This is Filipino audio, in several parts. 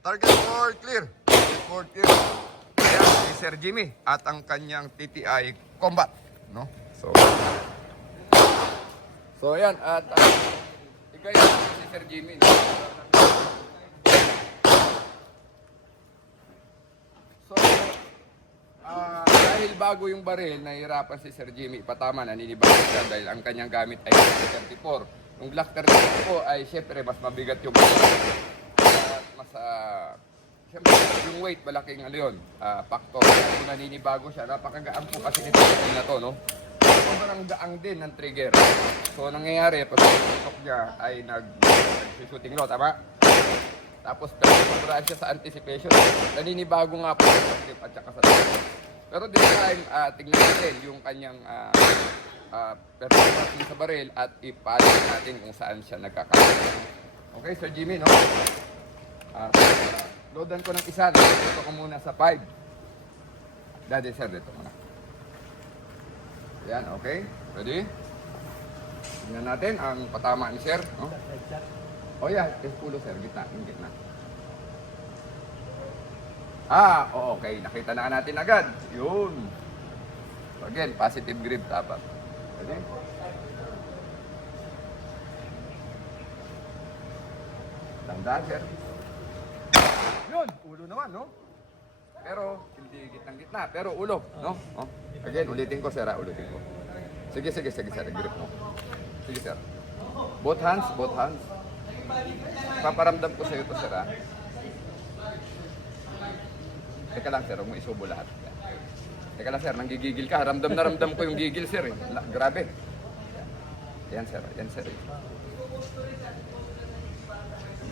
Target for clear. Target for clear. Ayan, si Sir Jimmy at ang kanyang TTI Combat. No? So ayan, at ikaw yan, si Sir Jimmy. No? So, dahil bago yung baril, nahihirapan si Sir Jimmy. Patama, naninibago siya dahil ang kanyang gamit ay Glock 34. Yung Glock 34 po ay syempre mas mabigat yung at mas syempre yung weight malaking yun, factor. Kung naninibago siya, napakagaan po kasi nito na to, no? Sobrang gaang din ng trigger. So nangyayari, pag tutok niya ay nag-shooting low, tama? Tapos sobrang siya sa anticipation. Naninibago nga po sa grip at saka sa trigger. Pero this time, tingnan natin yung kanyang performance sa baril at ipalit natin kung saan siya nagkakamali. Okay, Sir Jimmy, no? Loadan ko ng isa. Dito ko muna sa 5. Daddy, sir, dito muna. Yan, okay. Ready? Tingnan natin ang patama ni sir. No? Oh, yeah. Yes, ulo, sir. Gitna. Yung gitna. Okay. Nakita na natin agad. Yun. So, again, positive grip dapat. Ready? Tandaan, sir. Yun, ulo naman, no? Pero, hindi gitnang-gitna. Pero ulo, no? Oh. Again, ulitin ko, sir, ulitin ko. Sige, sir. Grip mo. Sige, sir. Both hands. Paparamdam ko sa'yo to, sir, ha? Teka lang, sir, huwag mo isubo lahat. Teka lang, sir, nanggigigil ka. Ramdam na ramdam ko yung gigil, sir, eh. Grabe. Yan, sir.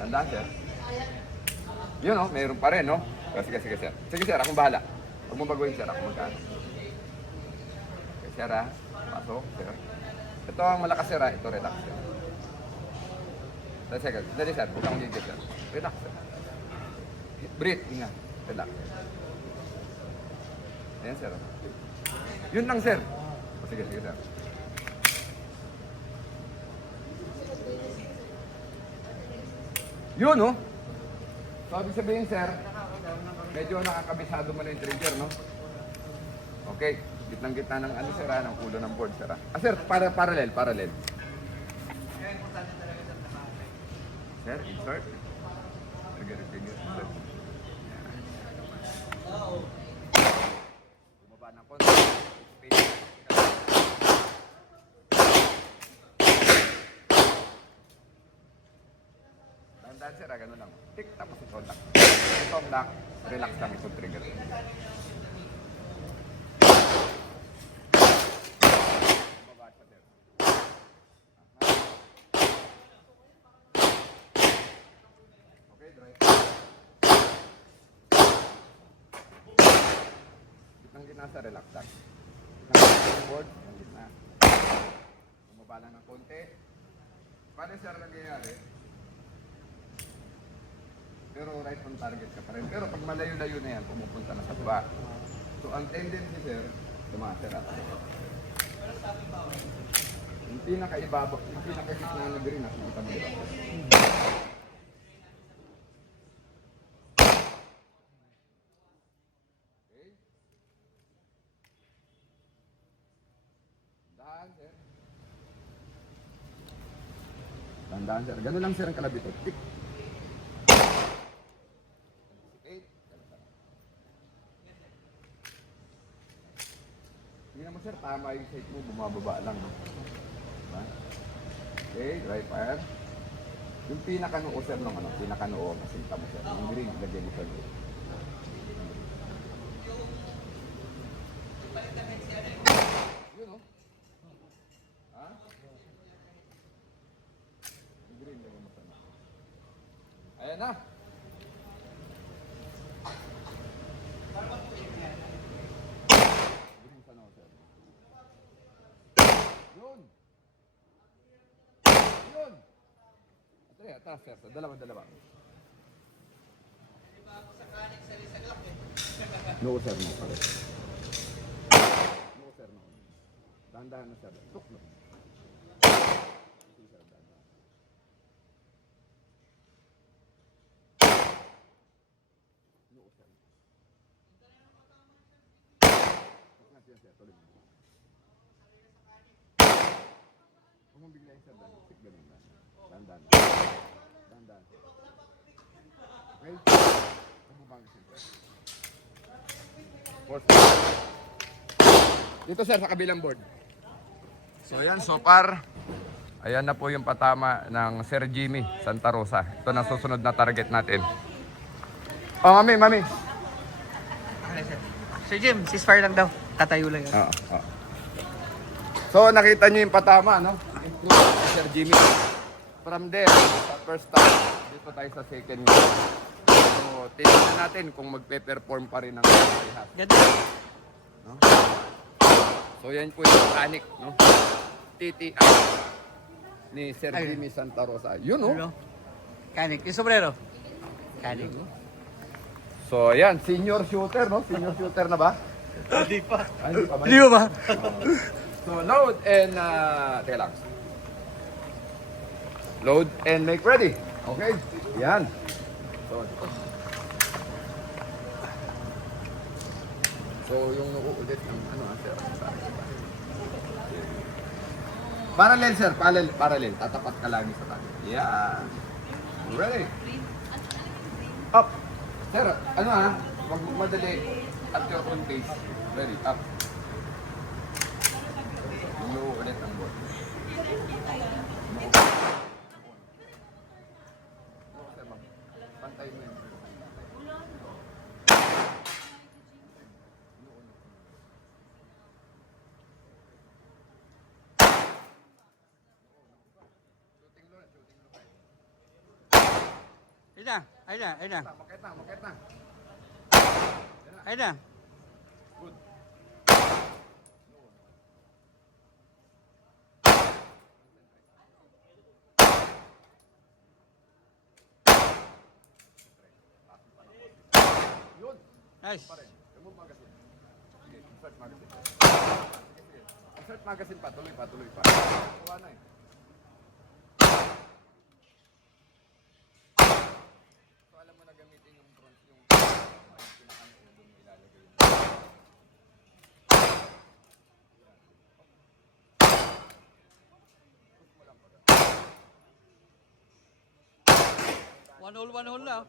Tandaan, sir. Yun, no? Mayroon pa rin, no? Sige, sir. Sige, sir, akong bahala. Huwag mo baguhin, sir. Ako magkano. Okay, sir, ha? Pasok, sir. Ito ang malakas, sir, ha? Ito, relax, sir. Dali, sir. Huwag kang gigil, sir. Relax, sir. Breathe, hinga. Relax. Ayan, sir. Yun lang, sir. Sige, sir. Yun, no? So, ibig sabihin, sir, medyo nakakabisado mo na yung trigger, no? Okay. Gitnang-gitna ng sir, ng ulo ng board, sir. Sir, parallel. Sir, insert. Trigger, insert. Bumaba ng konti. Dahan, sir, ganun lang. Tick, tapos ito lock. Ito lock, relax lang itong trigger. Baba siya, sir. Okay, dry. Gitnang-gitna sa relax lang. Gitnang board, gitna. Bumaba lang ng konti. Paano, sir, nangyayari? Pero right on target ka pa rin. Pero pag malayo-layo na yan, pumupunta na sa baba. So, ang tendency, sir, tumasira. Yung pinaka-ibaba, yung pinaka-gitna na green, nakikita mo diba? Okay? Dahan, sir. Dahan, sir. Ganun lang, sir, ang kalabit. Tick. Hindi naman, sir, tama yung sight mo, bumababa lang. No? Diba? Okay, dry fire. Yung pinaka-noo, sir, pinaka-noo, masinta mo, sir. Yung green, lagyan mo sa loob. Yun, no? Ha? Yung green, lagyan mo sa loob. Ayan na. Yun! Atas, sir. Dalawa. No, sir, no. No, sir, no. Dahan-dahan na, sir. Tuk, no. yan, sir. Tuloy mo. Huwag mong bigla yung sir. Sik, ganun lang. Dandan. Dandan. Okay? Huwag mo bang sir. Fourth. Dito sir, sa kabilang board. So yan, so far, ayan na po yung patama ng Sir Jimmy Santa Rosa. Ito na susunod na target natin. Oh, mami. Okay, sir. Sir Jim, ceasefire lang daw. Tatayo lang yan. Oo. So nakita nyo yung patama, no? Improve si Sir Jimmy. From there, sa first time, dito tayo sa second game. So tingnan natin kung magpe-perform pa rin ang lahat. Ganda. No? So yan po yung mechanic, no? TTI ni Sir Ay. Jimmy Santa Rosa. Yun, no? Ano? Kanik. Yung sombrero. Kanik. So ayan, senior shooter, no? Senior shooter na ba? Hindi pa. Hindi pa ba? Hindi mo ba? So load and teka lang. Load and make ready. Okay? Yan. So yung uulit ng ano sir. Parallel sir, parallel. Tatapat ka lang sa tabi. Yan. Ready? Up. Sir, ano wag mo madali at your own pace. Ready? Up. Yung ulit ang board. Pantay mo yun. Ayun na. Makit na. Ayun na. Good. Yun. Nice. Pa rin. Remove magazine. Okay, insert magazine. Insert magazine pa. Tuloy pa. Kuha na eh. So alam mo na gamitin yung front yung pinakano na doon ilalagay yun. One hole na.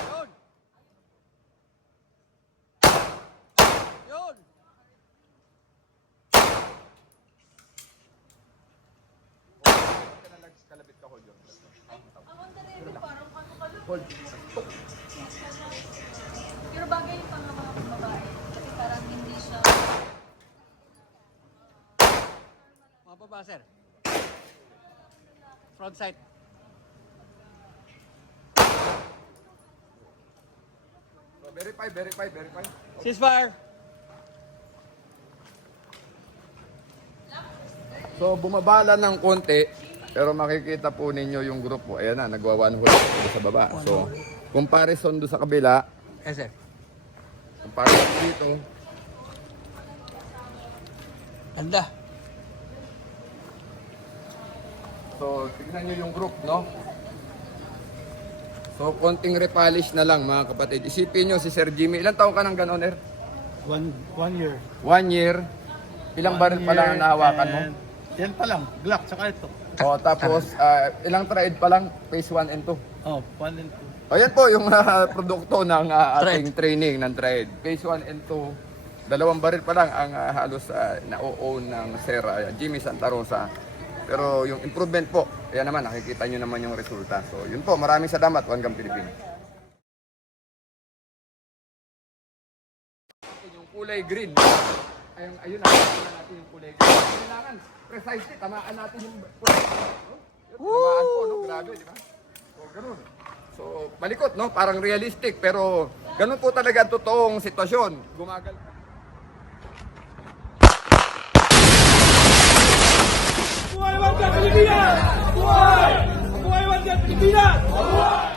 Yun. Yun. Kalabit ka hold yun. Hold. Pero bagay yung pang mga babae. Kasi parang hindi siya... Mga baba, sir. Front sight. So verify. Ceasefire. So bumabala ng konti, pero makikita po ninyo yung grupo. Ayan na, nagwa one hole sa baba. So comparison do sa kabila, Yes, sir. comparison dito. Ganda. So tignan nyo yung group, no? So konting repolish na lang mga kapatid. Isipin nyo si Sir Jimmy, ilang taon ka ng ganoner? One year. 1 year. Ilang baril pa lang ang nahawakan mo? Yan pa lang. Glock, tsaka ito. O tapos ilang trade pa lang? Phase 1 and 2. Oh, 1 and 2. O yan po yung produkto ng ating training ng trade. Phase 1 and 2. 2 baril pa lang ang halos na-own ng Sir Jimmy Santa Rosa. Pero yung improvement po, yan naman, nakikita nyo naman yung resulta. So yun po, maraming salamat, One Gun Philippines. Yung kulay green, ayun na natin yung kulay green. Kailangan, precisely, tamaan natin yung kulay green. Tamaan po, no? Grabe, di ba? So, ganun. So, malikot, no? Parang realistic, pero ganun po talaga ang totoong sitwasyon. Gumagal. Buhay Wanggang Pilipinas! Buhay! Buhay Wanggang Pilipinas! Buhay!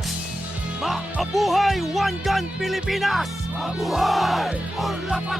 Mabuhay One Gun Pilipinas! Mabuhay! Urlapan!